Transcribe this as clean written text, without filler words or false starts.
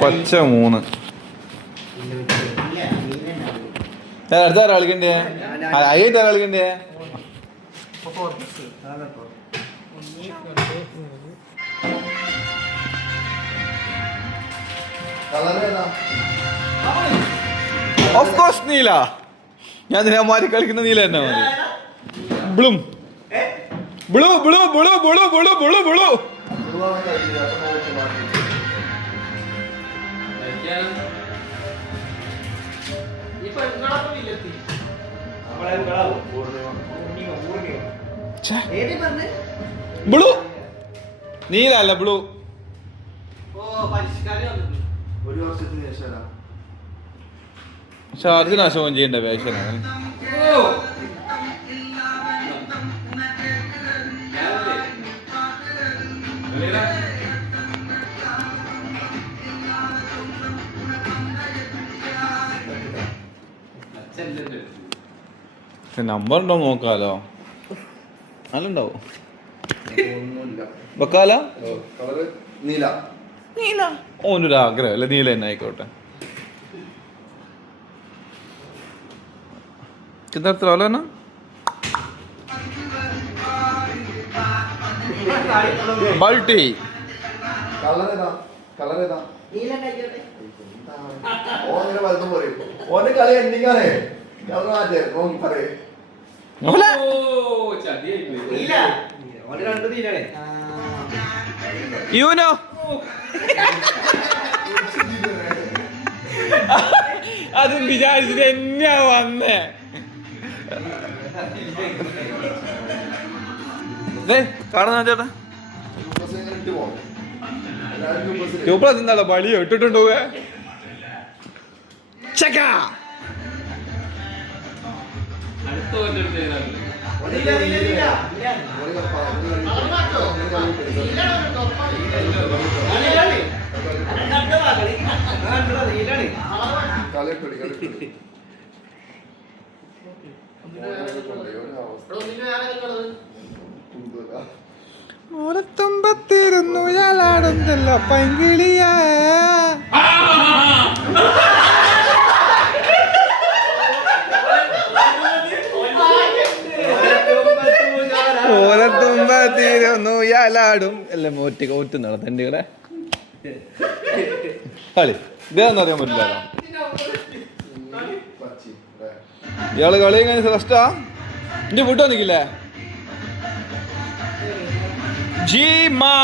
പച്ച 3. അടുത്ത ആരാ കളിക്കണ്ടേ? അയ്യായിട്ട് ആരാ കളിക്കണ്ടേ? ഓഫ് കോഴ്സ് നീല. ഞാൻ മാറി കളിക്കുന്ന നീല തന്നെ മതി. Bloom blue blue blue blue blue blue blue. Blue നീല അല്ല ബ്ലൂ. ഷാർജ് നാശവും ചെയ്യണ്ട വേഷനാണ്. നമ്പർ ഉണ്ടോ നോക്കാലോ. നല്ലുണ്ടാവും. വെക്കാലോ. നീല നീല ഓനൊരു ആഗ്രഹം അല്ലെ, നീല തന്നെ ആയിക്കോട്ടെ. किधर वाला ना बाल्टी യൂനോ അത് വിചാരിച്ചിട്ട് തന്നെയാ വന്നേ. കാണുന്ന ചേട്ടാ ട്യൂബ്ലസ് എന്താ വളിയോ ഇട്ടിട്ടുണ്ടോ? ഓരത്തുമ്പത്തിരുന്നു യാളാടുന്നല്ലോ പൈങ്കിളിയ. ഓരത്തുമ്പത്തിരുന്നു യാളാടും എല്ലാം ഓറ്റ് നടത്തണ്ടികളെ കളി ഇതാന്ന് അറിയാൻ പറ്റില്ല. ഇയാള് കളി എങ്ങനെ ശ്രേഷ്ഠാ? എന്റെ വീട്ടോ നിക്കില്ലേ? Jima